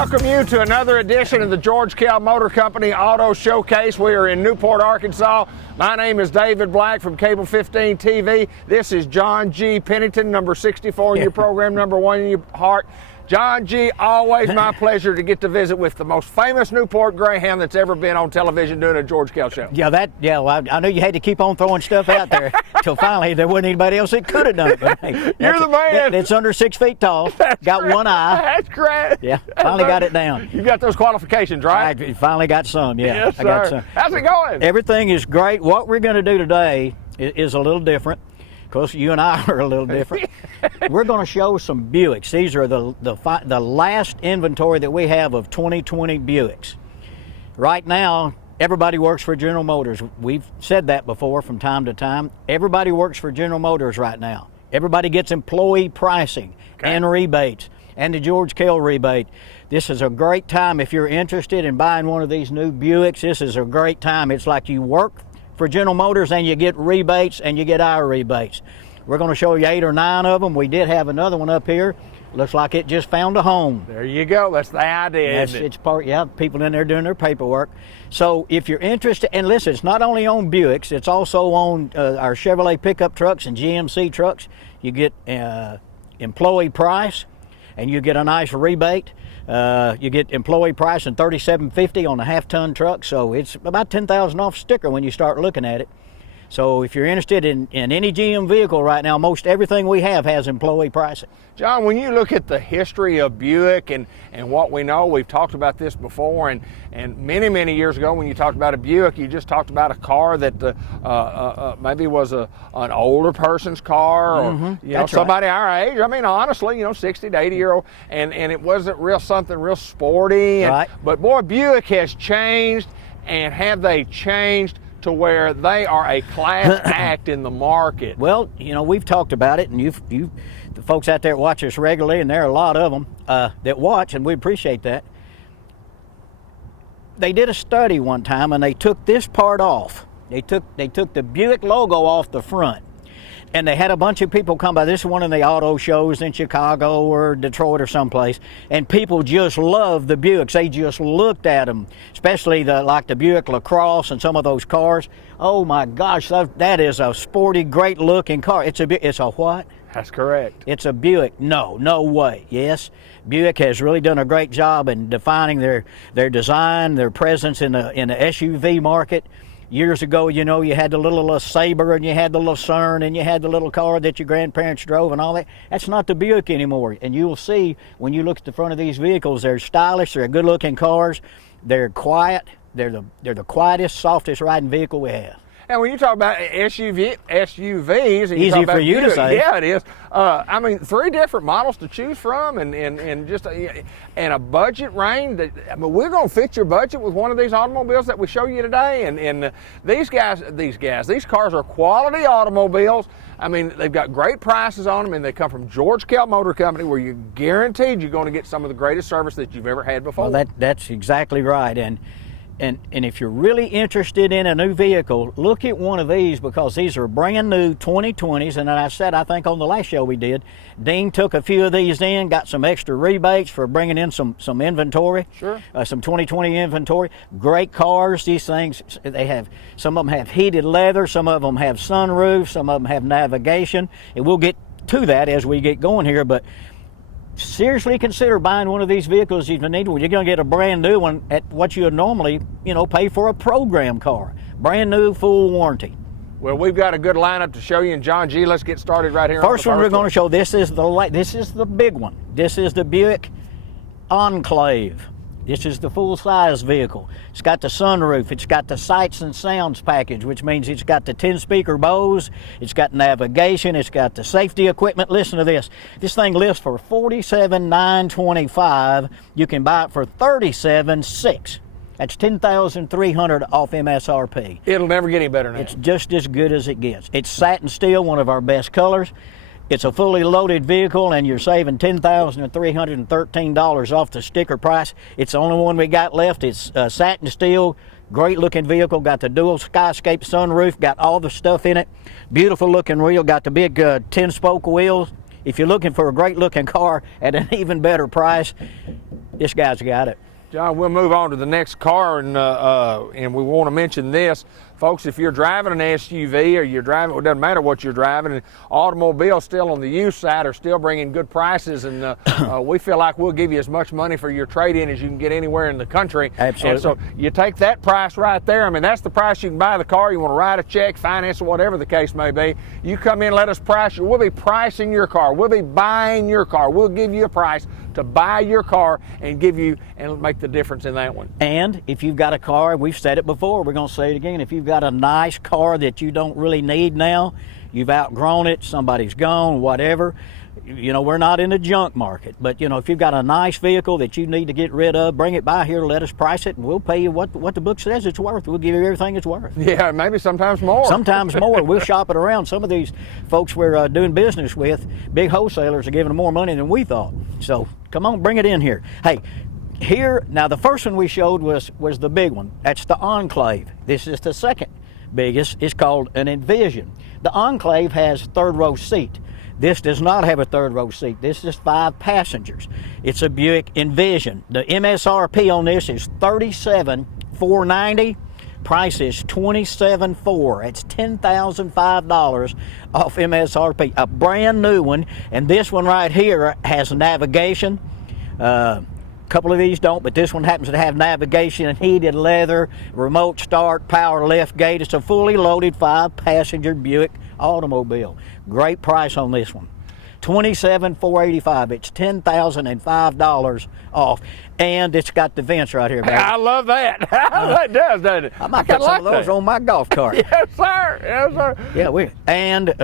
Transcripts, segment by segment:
welcome you to another edition of the George Kell Motor Company Auto Showcase. We are in Newport, Arkansas. My name is David Black from Cable 15 TV. This is John G. Pennington, number 64 in your program, number 1 in your heart. John G., always my pleasure to get to visit with the most famous Newport Greyhound that's ever been on television doing a George Kell show. Well, I knew you had to keep on throwing stuff out there until finally there wasn't anybody else that could have done it. But hey, You're the man. It's under 6 feet tall. Got one eye. That's correct. Yeah, finally got it down. You got those qualifications, right? I finally got some, yeah. Yes, I got sir. some. How's it going? Everything is great. What we're going to do today is a little different. Of course, you and I are a little different. We're going to show some Buicks. These are the last inventory that we have of 2020 Buicks. Right now, everybody works for General Motors. We've said that before from time to time. Everybody works for General Motors right now. Everybody gets employee pricing and rebates and the George Kell rebate. This is a great time if you're interested in buying one of these new Buicks. This is a great time. It's like you work for General Motors and you get rebates and you get our rebates. We're going to show you 8 or 9 of them. We did have another one up here. Looks like it just found a home. There you go. That's the idea. It's part, yeah, people in there doing their paperwork. So if you're interested, and listen, it's not only on Buicks, it's also on our Chevrolet pickup trucks and GMC trucks. You get employee price and you get a nice rebate. You get employee price and $37.50 on a half-ton truck, so it's about $10,000 off sticker when you start looking at it. So if you're interested in any GM vehicle right now, most everything we have has employee pricing. John, when you look at the history of Buick and what we know, we've talked about this before, and many years ago when you talked about a Buick, you just talked about a car that maybe was an older person's car or somebody our age. I mean, honestly, 60 to 80-year-old, and it wasn't something real sporty. But boy, Buick has changed, and have they changed to where they are a class act in the market? Well, we've talked about it, and the folks out there watch us regularly, and there are a lot of them that watch, and we appreciate that. They did a study one time, and they took this part off. They took the Buick logo off the front, and they had a bunch of people come by. This is one of the auto shows in Chicago or Detroit or someplace, and people just loved the Buicks. They just looked at them, especially like the Buick LaCrosse and some of those cars. Oh my gosh, that is a sporty, great-looking car. It's a what? That's correct. It's a Buick. No way. Yes, Buick has really done a great job in defining their design, their presence in the SUV market. Years ago, you had the little Sabre and you had the Lucerne and you had the little car that your grandparents drove and all that. That's not the Buick anymore. And you'll see when you look at the front of these vehicles, they're stylish, they're good-looking cars, they're quiet, they're the quietest, softest riding vehicle we have. And when you talk about SUVs, and easy for you to say. Yeah, it is. I mean, 3 different models to choose from, and just a budget range. We're going to fit your budget with one of these automobiles that we show you today. And these cars are quality automobiles. I mean, they've got great prices on them, and they come from George Kell Motor Company, where you're guaranteed you're going to get some of the greatest service that you've ever had before. Well, that's exactly right. And if you're really interested in a new vehicle, look at one of these, because these are brand new 2020s. And I said, I think on the last show we did, Dean took a few of these in, got some extra rebates for bringing in some inventory. Sure. Some 2020 inventory. Great cars. These things, some of them have heated leather, some of them have sunroofs, some of them have navigation. And we'll get to that as we get going here, but seriously consider buying one of these vehicles if you need one. You're going to get a brand new one at what you would normally, pay for a program car. Brand new, full warranty. Well, we've got a good lineup to show you, and John G., let's get started right here. First one we're going to show, this is the big one. This is the Buick Enclave. This is the full-size vehicle. It's got the sunroof. It's got the sights and sounds package, which means it's got the 10-speaker Bose. It's got navigation. It's got the safety equipment. Listen to this. This thing lists for $47,925. You can buy it for $37,600. That's $10,300 off MSRP. It'll never get any better than that. It's just as good as it gets. It's satin steel, one of our best colors. It's a fully loaded vehicle, and you're saving $10,313 off the sticker price. It's the only one we got left. It's satin steel, great looking vehicle, got the dual Skyscape sunroof, got all the stuff in it. Beautiful looking wheel, got the big 10-spoke wheels. if you're looking for a great looking car at an even better price, this guy's got it. John, we'll move on to the next car, and we want to mention this. Folks, if you're driving an SUV or you're driving, it doesn't matter what you're driving, and automobiles still on the used side are still bringing good prices, and we feel like we'll give you as much money for your trade-in as you can get anywhere in the country. Absolutely. And so you take that price right there. I mean, that's the price you can buy the car. You want to write a check, finance, or whatever the case may be. You come in, let us price you. We'll be pricing your car. We'll be buying your car. We'll give you a price to buy your car and give you and make the difference in that one. And if you've got a car, we've said it before, we're going to say it again, if you've got a nice car that you don't really need now, you've outgrown it, somebody's gone, whatever, you know, we're not in the junk market, but you know, if you've got a nice vehicle that you need to get rid of, bring it by here, let us price it, and we'll pay you what the book says it's worth. We'll give you everything it's worth. Yeah, maybe sometimes more. Sometimes more. We'll shop it around. Some of these folks we're doing business with, big wholesalers, are giving them more money than we thought. So come on, bring it in here. Hey, here, now the first one we showed was the big one. That's the Enclave. This is the second biggest. It's called an Envision. The Enclave has third row seat. This does not have a third row seat. This is 5 passengers. It's a Buick Envision. The MSRP on this is $37,490. Price is $27,400. It's $10,005 off MSRP. A brand new one, and this one right here has navigation. A couple of these don't, but this one happens to have navigation, heated leather, remote start, power lift gate. It's a fully loaded 5-passenger Buick automobile. Great price on this one. $27,485. It's $10,005 off, and it's got the vents right here, baby. I love that. That does, doesn't it? I might put some of those on my golf cart. Yes, sir. Yes, sir. Yeah,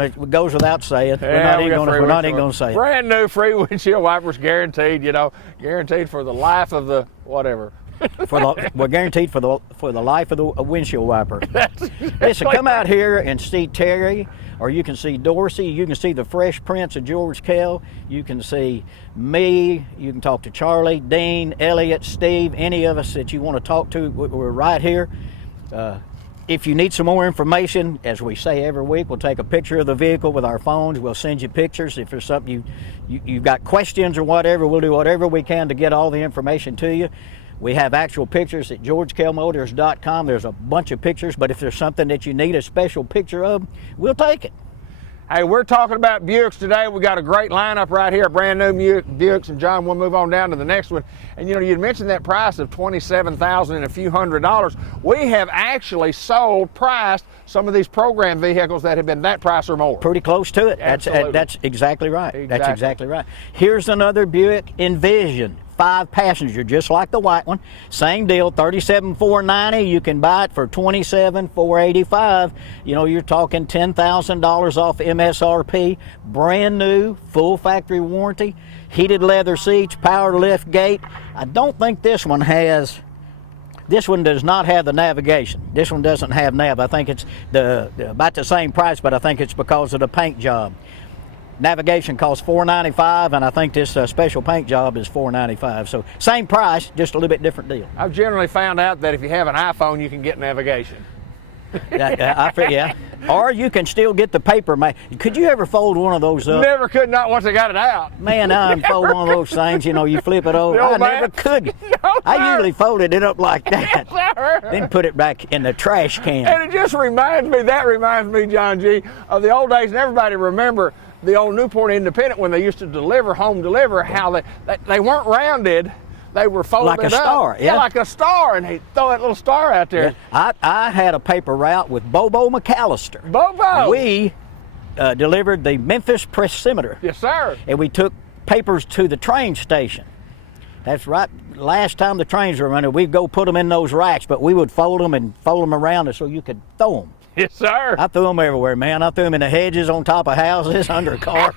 it goes without saying. We're not even going to say it. Brand new free windshield wipers, guaranteed. You know, guaranteed for the life of the whatever. We're guaranteed for the life of the windshield wiper. Exactly. Listen, come out here and see Terry, or you can see Dorsey. You can see the fresh prints of George Kell. You can see me. You can talk to Charlie, Dean, Elliot, Steve, any of us that you want to talk to. We're right here. If you need some more information, as we say every week, we'll take a picture of the vehicle with our phones. We'll send you pictures. If there's something you've got questions or whatever, we'll do whatever we can to get all the information to you. We have actual pictures at georgekellmotors.com. There's a bunch of pictures, but if there's something that you need a special picture of, we'll take it. Hey, we're talking about Buicks today. We got a great lineup right here, brand new Buicks, and John, we'll move on down to the next one. And you know, you mentioned that price of $27,000 and a few $100s. We have actually priced some of these program vehicles that have been that price or more. Pretty close to it. Absolutely. That's exactly right. Exactly. That's exactly right. Here's another Buick Envision. 5-passenger, just like the white one. Same deal, $37,490. You can buy it for $27,485. You know, you're talking $10,000 off MSRP. Brand new, full factory warranty, heated leather seats, power lift gate. I don't think this one does not have the navigation. This one doesn't have nav. I think it's about the same price, but I think it's because of the paint job. Navigation costs $495, and I think this special paint job is $495. So same price, just a little bit different deal. I've generally found out that if you have an iPhone, you can get navigation. Yeah. Or you can still get the paper. Could you ever fold one of those up? Never could, not once I got it out. Man, I unfold one of those things, you know, you flip it over. I never could. No, I usually folded it up like that. Yes, sir. Then put it back in the trash can. And it just reminds me, John G., of the old days, and everybody remember the old Newport Independent when they used to home deliver, how they weren't rounded. They were folded like a star, yeah, like a star, and they throw that little star out there. Yeah. I had a paper route with Bobo McAllister. Bobo! We delivered the Memphis Pressimeter. Yes, sir. And we took papers to the train station. That's right. Last time the trains were running, we'd go put them in those racks, but we would fold them around so you could throw them. Yes, sir. I threw them everywhere, man. I threw them in the hedges, on top of houses, under cars.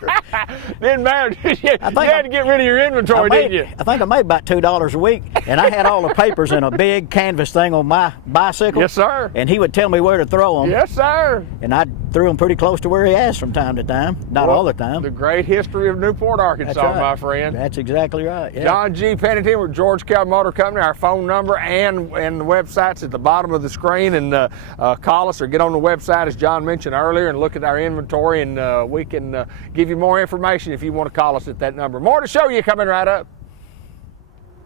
Didn't matter. You had to get rid of your inventory, didn't you? I think I made about $2 a week, and I had all the papers in a big canvas thing on my bicycle. Yes, sir. And he would tell me where to throw them. Yes, sir. And I threw them pretty close to where he asked from time to time. Not all the time. The great history of Newport, Arkansas, That's right. my friend. That's exactly right. Yeah. John G. Pennington with George Kell Motor Company. Our phone number and the website's at the bottom of the screen, and call us or get on the website, as John mentioned earlier, and look at our inventory, and we can give you more more information if you want to call us at that number. More to show you coming right up.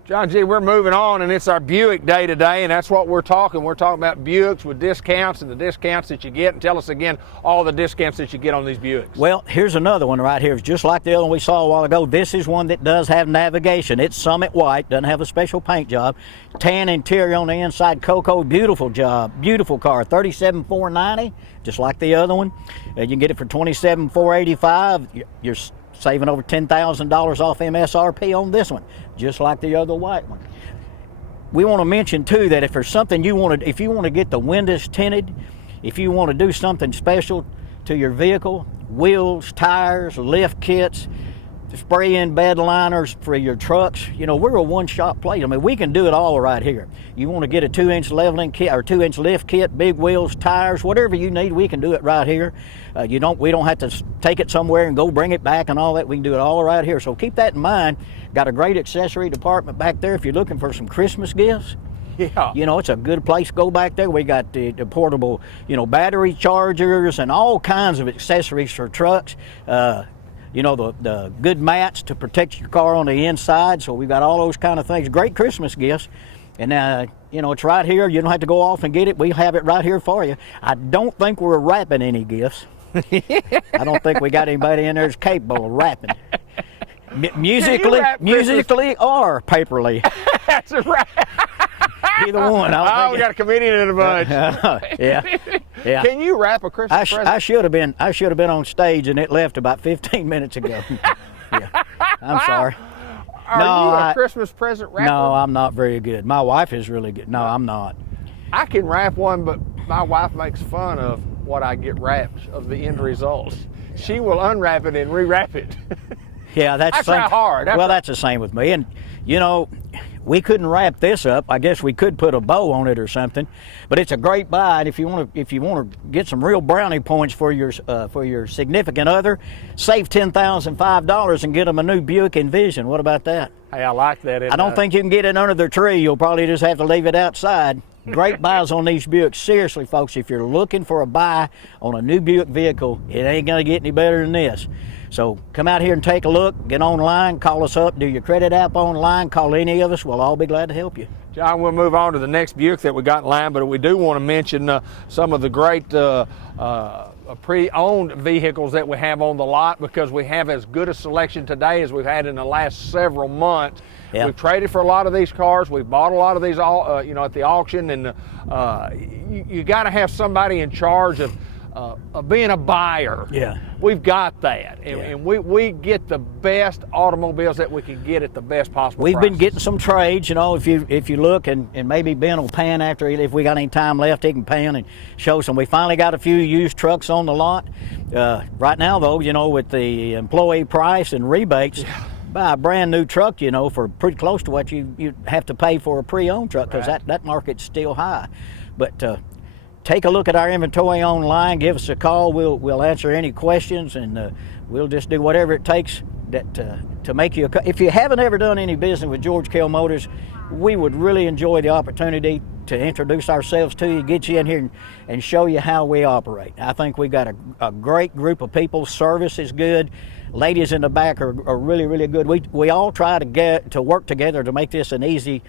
John G., we're moving on, and it's our Buick day today, and that's what we're talking. We're talking about Buicks with discounts and the discounts that you get. And tell us again all the discounts that you get on these Buicks. Well, here's another one right here. It's just like the other one we saw a while ago. This is one that does have navigation. It's Summit White, doesn't have a special paint job. Tan interior on the inside, Cocoa, beautiful job, beautiful car. $37,490, just like the other one. You can get it for $27,485. You're saving over $10,000 off MSRP on this one, just like the other white one. We want to mention too that if there's something you want to, if you want to get the windows tinted, if you want to do something special to your vehicle, wheels, tires, lift kits, spray-in bed liners for your trucks, you know, we're a one-shop place. I mean, we can do it all right here. You want to get a 2-inch leveling kit or 2-inch lift kit, big wheels, tires, whatever you need, we can do it right here. We don't have to take it somewhere and go bring it back and all that. We can do it all right here. So keep that in mind. Got a great accessory department back there if you're looking for some Christmas gifts. Yeah. You know, it's a good place to go back there. We got the portable, you know, battery chargers and all kinds of accessories for trucks. You know, the good mats to protect your car on the inside. So we've got all those kind of things. Great Christmas gifts. And, you know, it's right here. You don't have to go off and get it. We have it right here for you. I don't think we're wrapping any gifts. I don't think we got anybody in there that's capable of wrapping. Musically or paperly. That's a wrap. Either one. We got a comedian in a bunch. Yeah. Can you wrap a Christmas present? I should have been on stage, and it left about 15 minutes ago. Yeah. I'm sorry. Are you a Christmas present wrapper? No, I'm not very good. My wife is really good. No, I'm not. I can wrap one, but my wife makes fun of what I get wrapped of the end result. She will unwrap it and rewrap it. Yeah, that's the same. I try hard. That's the same with me. And you know, we couldn't wrap this up. I guess we could put a bow on it or something. But it's a great buy. And if you want to get some real brownie points for your significant other, save $10,005 and get them a new Buick Envision. What about that? Hey, I like that. I don't think you can get it under their tree. You'll probably just have to leave it outside. Great buys on these Buicks. Seriously, folks, if you're looking for a buy on a new Buick vehicle, it ain't going to get any better than this. So come out here and take a look, get online, call us up, do your credit app online, call any of us. We'll all be glad to help you. John, we'll move on to the next Buick that we got in line, but we do want to mention some of the great pre-owned vehicles that we have on the lot, because we have as good a selection today as we've had in the last several months. Yeah. We've traded for a lot of these cars. We've bought a lot of these, you know, at the auction, and you got to have somebody in charge of being a buyer. Yeah, we've got that, and we get the best automobiles that we can get at the best possible We've prices. been getting some trades, you know. If you look, and maybe Ben will pan after, if we got any time left, he can pan and show some. We finally got a few used trucks on the lot. Right now, though, you know, with the employee price and rebates, buy a brand new truck, you know, for pretty close to what you have to pay for a pre-owned truck, because that market's still high. But take a look at our inventory online. Give us a call. We'll answer any questions, and we'll just do whatever it takes to make you. If you haven't ever done any business with George Kell Motors, we would really enjoy the opportunity to introduce ourselves to you, get you in here and show you how we operate. I think we got a great group of people. Service is good. Ladies in the back are really, really good. We all try to work together to make this an easy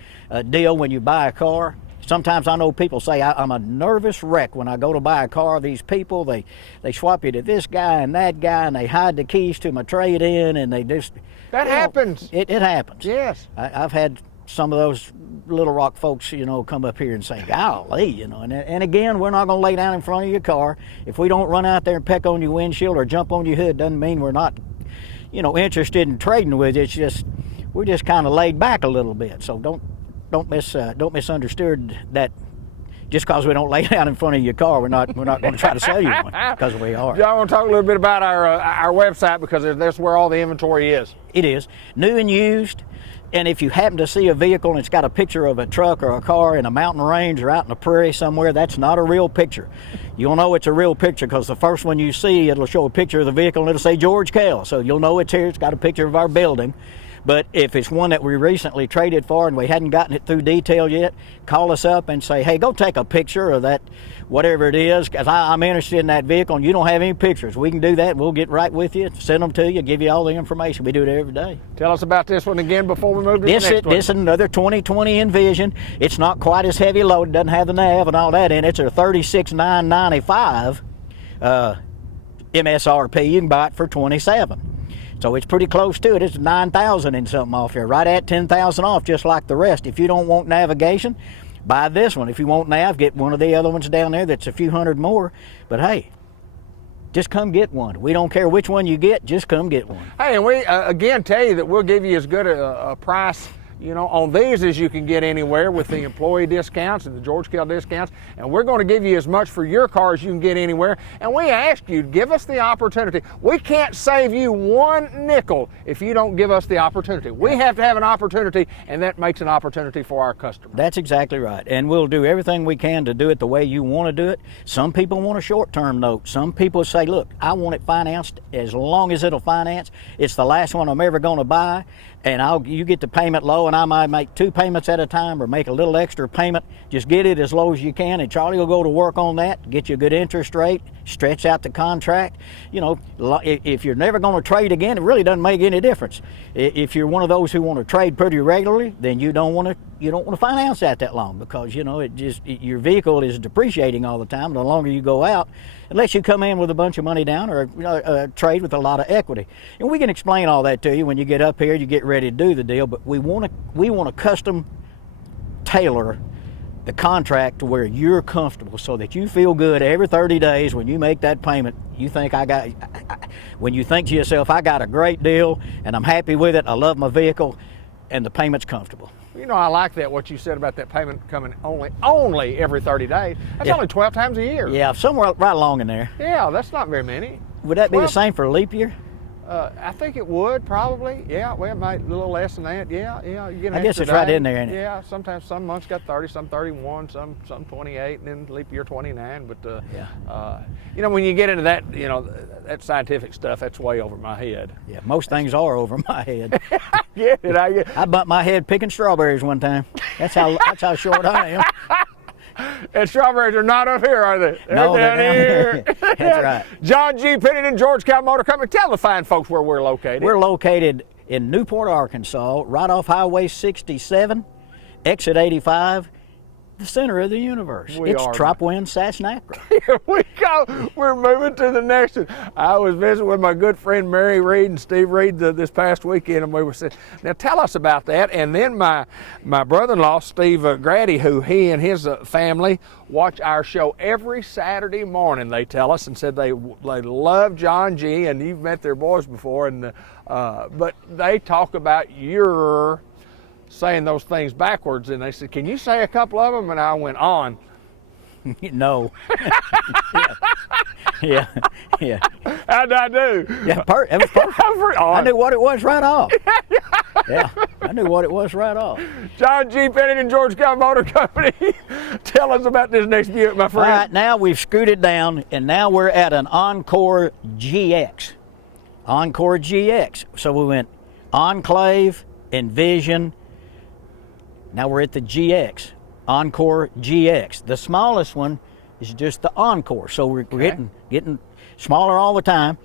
deal when you buy a car. Sometimes I know people say, I'm a nervous wreck when I go to buy a car. These people, they swap you to this guy and that guy, and they hide the keys to my trade-in, and they just... That happens. It happens. Yes. I've had some of those Little Rock folks, you know, come up here and say, golly, you know. And again, we're not going to lay down in front of your car. If we don't run out there and peck on your windshield or jump on your hood, doesn't mean we're not, you know, interested in trading with you. It's just, we're just kind of laid back a little bit. So don't misunderstand that. Just because we don't lay down in front of your car, we're not going to try to sell you one, because we are. John, I want to talk a little bit about our website, because that's where all the inventory is. It is new and used. And if you happen to see a vehicle and it's got a picture of a truck or a car in a mountain range or out in the prairie somewhere, that's not a real picture. You'll know it's a real picture because the first one you see, it'll show a picture of the vehicle and it'll say George Kell. So you'll know it's here. It's got a picture of our building. But if it's one that we recently traded for and we hadn't gotten it through detail yet, call us up and say, hey, go take a picture of that, whatever it is, because I'm interested in that vehicle and you don't have any pictures. We can do that. We'll get right with you, send them to you, give you all the information. We do it every day. Tell us about this one again before we move to the next one. This is another 2020 Envision. It's not quite as heavy loaded, doesn't have the nav and all that in it. It's a $36,995 MSRP. You can buy it for $27,000. So it's pretty close to it. It's $9,000 and something off here, right at $10,000 off, just like the rest. If you don't want navigation, buy this one. If you want nav, get one of the other ones down there that's a few hundred more. But hey, just come get one. We don't care which one you get, just come get one. Hey, and we again tell you that we'll give you as good a price, you know, on these as you can get anywhere with the employee discounts and the George Kell discounts. And we're going to give you as much for your car as you can get anywhere. And we ask you, give us the opportunity. We can't save you one nickel if you don't give us the opportunity. We have to have an opportunity, and that makes an opportunity for our customers. That's exactly right. And we'll do everything we can to do it the way you want to do it. Some people want a short-term note. Some people say, look, I want it financed as long as it'll finance. It's the last one I'm ever going to buy. And you get the payment low, and I might make 2 payments at a time or make a little extra payment. Just get it as low as you can, and Charlie will go to work on that, get you a good interest rate, stretch out the contract. You know, if you're never going to trade again, it really doesn't make any difference. If you're one of those who want to trade pretty regularly, then you don't want to finance that long, because you know your vehicle is depreciating all the time. And the longer you go out, unless you come in with a bunch of money down or trade with a lot of equity. And we can explain all that to you when you get up here, you get ready to do the deal. But we want to custom tailor the contract to where you're comfortable, so that you feel good every 30 days when you make that payment. You think when you think to yourself, I got a great deal and I'm happy with it, I love my vehicle, and the payment's comfortable. You know, I like that, what you said about that payment coming only every 30 days. That's only 12 times a year. Yeah, somewhere right along in there. Yeah, that's not very many. Would that be the same for a leap year? I think it would, probably. Yeah, well, it might a little less than that. Yeah, you get an I guess extra it's right day. in there, ain't it? Yeah, sometimes some months got 30, some 31, some 28, and then leap year 29. But you know, when you get into that, you know, that scientific stuff, that's way over my head. Yeah, most things are over my head. I get it. I bumped my head picking strawberries one time. That's how short I am. And strawberries are not up here, are they? No, they're down here. That's right. John G. Pennington, George Kell Motor Company. Tell the fine folks where we're located. We're located in Newport, Arkansas, right off Highway 67, exit 85, the center of the universe. It's Tropwin, Sasnacra. Here we go. We're moving to the next one. I was visiting with my good friend Mary Reed and Steve Reed this past weekend, and we were saying, now tell us about that. And then my brother-in-law, Steve Grady, who he and his family watch our show every Saturday morning, they tell us, and said they love John G., and you've met their boys before, and but they talk about your saying those things backwards, and they said, can you say a couple of them? And I went on. No. Yeah. How'd I do? Yeah, it was perfect. I knew what it was right off. Yeah, I knew what it was right off. John G. Pennington, George Kell Motor Company. Tell us about this next Buick, my friend. All right, now we've scooted down, and now we're at an Encore GX. Encore GX. So we went Enclave, Envision. Now we're at the GX, Encore GX. The smallest one is just the Encore, so we're getting smaller all the time.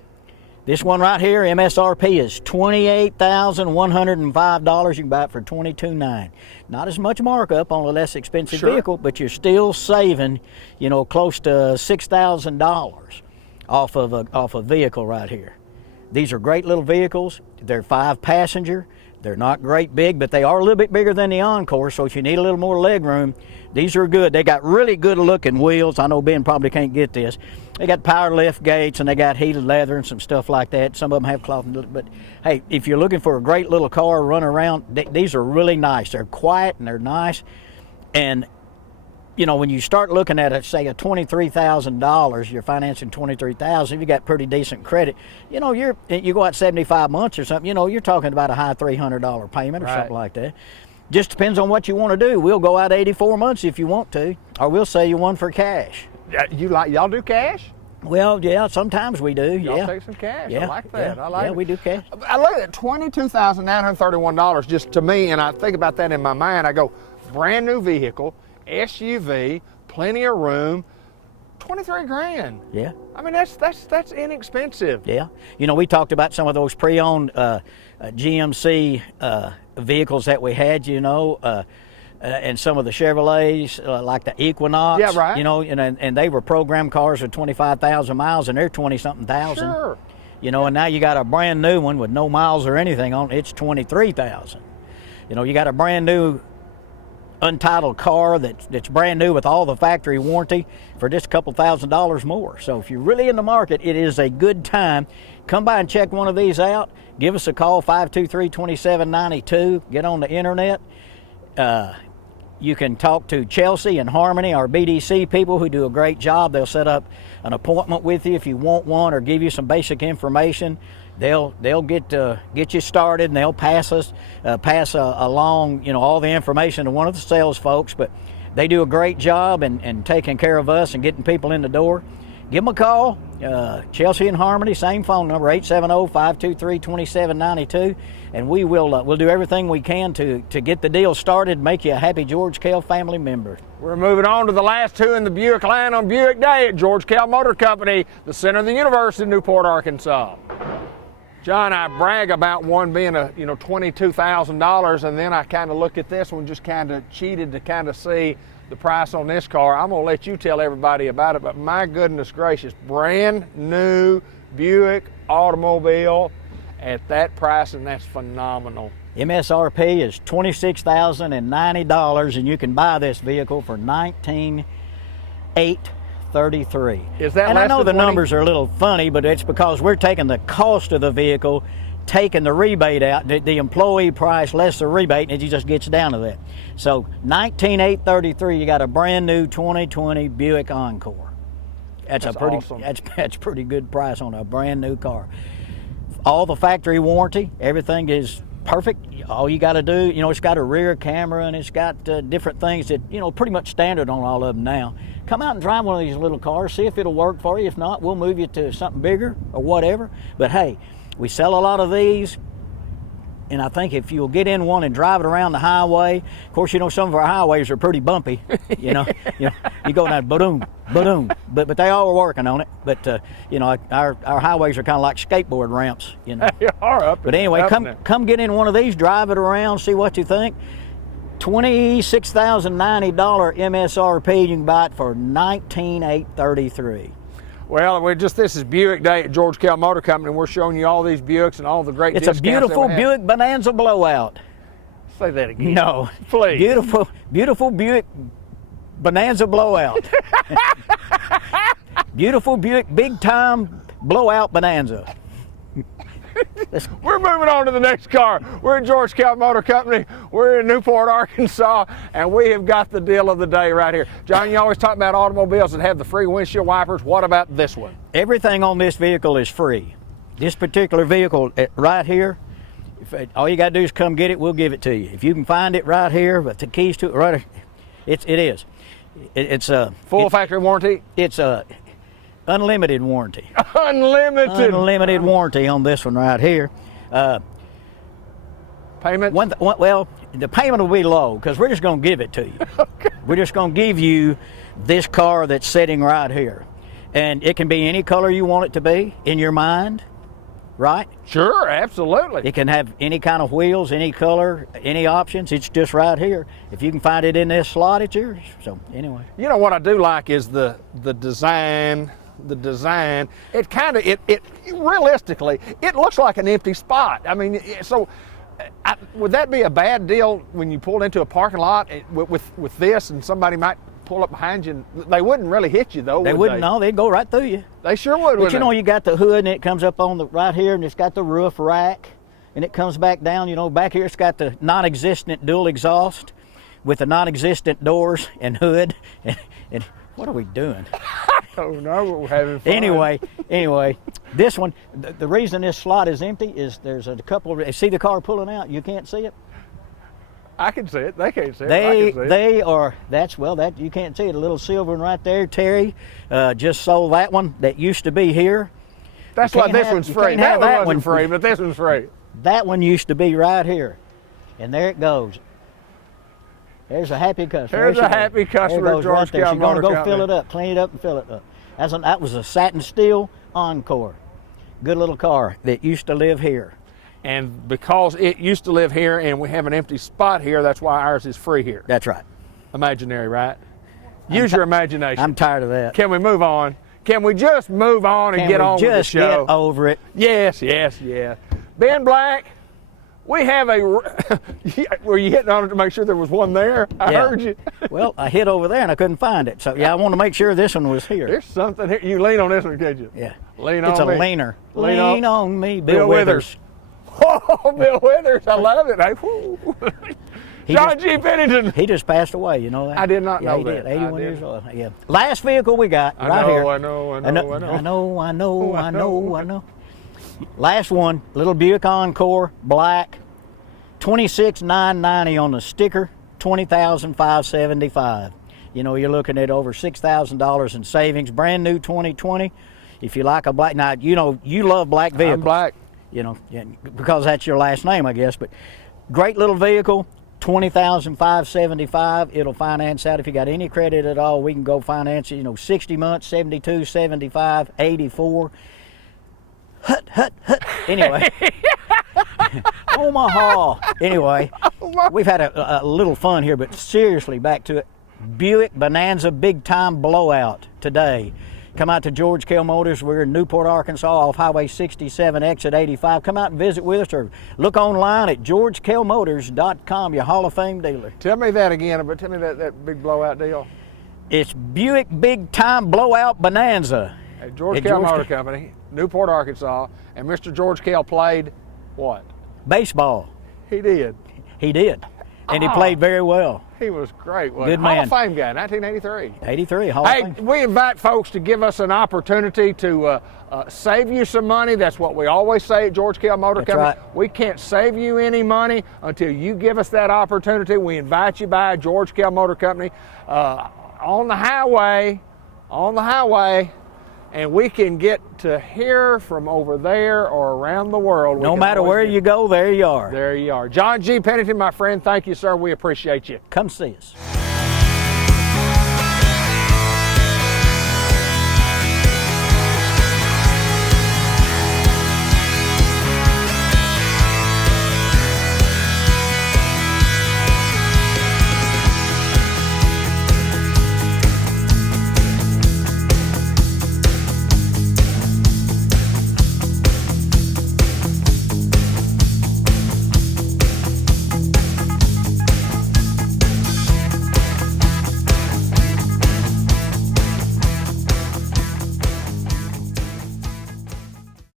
This one right here, MSRP is $28,105. You can buy it for $22,900. Not as much markup on a less expensive vehicle, but you're still saving, you know, close to $6,000 off a vehicle right here. These are great little vehicles. They're 5-passenger. They're not great big, but they are a little bit bigger than the Encore, so if you need a little more leg room, these are good. They got really good looking wheels. I know Ben probably can't get this. They got power lift gates, and they got heated leather and some stuff like that. Some of them have cloth, but hey, if you're looking for a great little car run around, these are really nice. They're quiet and they're nice. And you know, when you start looking at it, say a $23,000, you're financing $23,000. If you got pretty decent credit, you know, you go out 75 months or something, you know, you're talking about a high $300 payment or something like that. Just depends on what you want to do. We'll go out 84 months if you want to, or we'll sell you one for cash. Y'all do cash? Well, yeah, sometimes we do. Y'all Yeah. take some cash. Yeah, I like that. yeah, I like yeah, it. we do cash. I look at $22,931 just to me, and I think about that in my mind. I go, brand new vehicle, SUV, plenty of room, 23 grand. Yeah. I mean, that's inexpensive. Yeah. You know, we talked about some of those pre-owned GMC vehicles that we had, you know, and some of the Chevrolets, like the Equinox. Yeah, right. You know, and they were program cars with 25,000 miles, and they're 20-something thousand. Sure. You know, and now you got a brand new one with no miles or anything on it. It's 23,000. You know, you got a brand new untitled car that's brand new with all the factory warranty for just a couple $1,000s more. So if you're really in the market, it is a good time. Come by and check one of these out. Give us a call, 523-2792. Get on the internet. You can talk to Chelsea and Harmony, our BDC people, who do a great job. They'll set up an appointment with you if you want one, or give you some basic information. They'll get you started, and they'll pass along, you know, all the information to one of the sales folks. But they do a great job in taking care of us and getting people in the door. Give them a call. Chelsea and Harmony, same phone number, 870-523-2792, and we'll do everything we can to get the deal started, make you a happy George Kell family member. We're moving on to the last two in the Buick line on Buick Day at George Kell Motor Company, the center of the universe in Newport, Arkansas. John, I brag about one being $22,000, and then I kind of look at this one, just kind of cheated to kind of see the price on this car. I'm going to let you tell everybody about it, but my goodness gracious, brand new Buick automobile at that price, and that's phenomenal. MSRP is $26,090, and you can buy this vehicle for $19,833. Is that and less I know than the 20? numbers are a little funny, but it's because we're taking the cost of the vehicle, taking the rebate out, the employee price less the rebate, and it just gets down to that. So $19,833, you got a brand new 2020 Buick Encore. That's awesome. That's pretty good price on a brand new car. All the factory warranty, everything is perfect. All you got to do, you know, it's got a rear camera, and it's got different things that, you know, pretty much standard on all of them now. Come out and drive one of these little cars, see if it'll work for you. If not, we'll move you to something bigger or whatever. But hey, we sell a lot of these, and I think if you'll get in one and drive it around the highway, of course, you know, some of our highways are pretty bumpy. You know, you go down, ba-doom, ba-doom, but they all are working on it. But you know, our highways are kind of like skateboard ramps. You know, They are up. but anyway, come get in one of these, drive it around, see what you think. $26,090 MSRP. You can buy it for $19,833. Well, this is Buick Day at George Kell Motor Company, and we're showing you all these Buicks and all the great discounts. It's a beautiful that we have. Buick Bonanza blowout. Say that again. No, Please. Beautiful Buick Bonanza blowout. Beautiful Buick big time blowout Bonanza. We're moving on to the next car. We're at George Kell Motor Company. We're in Newport, Arkansas, and we have got the deal of the day right here. John, you always talk about automobiles that have the free windshield wipers. What about this one? Everything on this vehicle is free. This particular vehicle right here, all you got to do is come get it. We'll give it to you. If you can find it right here, but the keys to it right here, it is. It's a full factory warranty. It's a unlimited warranty. Unlimited warranty on this one right here. Payment? Well, the payment will be low because we're just going to give it to you. Okay. We're just going to give you this car that's sitting right here. And it can be any color you want it to be in your mind, right? Sure, absolutely. It can have any kind of wheels, any color, any options. It's just right here. If you can find it in this slot, it's yours. So anyway. You know what I do like is the design. The design, it kind of, it realistically, it looks like an empty spot. I mean, so would that be a bad deal when you pull into a parking lot with this, and somebody might pull up behind you? They wouldn't really hit you though. They wouldn't. No, they'd go right through you. They sure would. But you know, you got the hood, and it comes up on the right here, and it's got the roof rack, and it comes back down. You know, back here it's got the non-existent dual exhaust with the non-existent doors and hood. And what are we doing? Oh no, we're having fun. Anyway, this one, the reason this slot is empty is there's a couple of, see the car pulling out, you can't see it? I can see it. They can't see it. I can see it. They are. That you can't see it. A little silver one right there. Terry just sold that one that used to be here. That's why this one's free. That one wasn't free, but this one's free. That one used to be right here, and there it goes. There's a happy customer. There's a happy customer at George Kell Motor Company. She's going to go Company. fill it up, clean it up, and fill it up. That was a satin steel Encore. Good little car that used to live here. And because it used to live here and we have an empty spot here, that's why ours is free here. That's right. Imaginary, right? Use your imagination. I'm tired of that. Can we move on? Can we just move on and get on with the show? Just get over it. Yes. Ben Black, we have a. Were you hitting on it to make sure there was one there? I heard you. Well, I hit over there and I couldn't find it. So, I want to make sure this one was here. There's something here. You lean on this one, could you? Yeah. Lean on me. It's a leaner. Lean on me. Bill Withers. Oh, Bill Withers. I love it. John G. Pennington. He just passed away, you know that? I did not know he that. Did. 81 years old. Yeah. Last vehicle we got here. I know. Last one, little Buick Encore, black, $26,990 on the sticker, $20,575. You're looking at over $6,000 in savings. Brand new 2020. If you like a black, now you love black vehicles. I'm black. Because that's your last name, I guess. But great little vehicle. $20,575. It'll finance out if you got any credit at all. We can go finance it. 60 months, 72, 75, 84. Hut. Anyway, Omaha. Anyway, we've had a little fun here, but seriously, back to it. Buick Bonanza Big Time Blowout today. Come out to George Kell Motors. We're in Newport, Arkansas, off Highway 67, exit 85. Come out and visit with us or look online at georgekellmotors.com, your Hall of Fame dealer. Tell me that again, but tell me that big blowout deal. It's Buick Big Time Blowout Bonanza. At George Kell Motor Company, Newport, Arkansas. And Mr. George Kell played what? Baseball. He did. He did. And he played very well. He was great. Good man. Hall of Fame guy, 1983. 83, Hall of Fame. Hey, we invite folks to give us an opportunity to save you some money. That's what we always say at George Kell Motor Company. Right. We can't save you any money until you give us that opportunity. We invite you by George Kell Motor Company on the highway, and we can get to here from over there or around the world. No matter where you go, there you are. There you are. John G. Pennington, my friend, thank you, sir. We appreciate you. Come see us.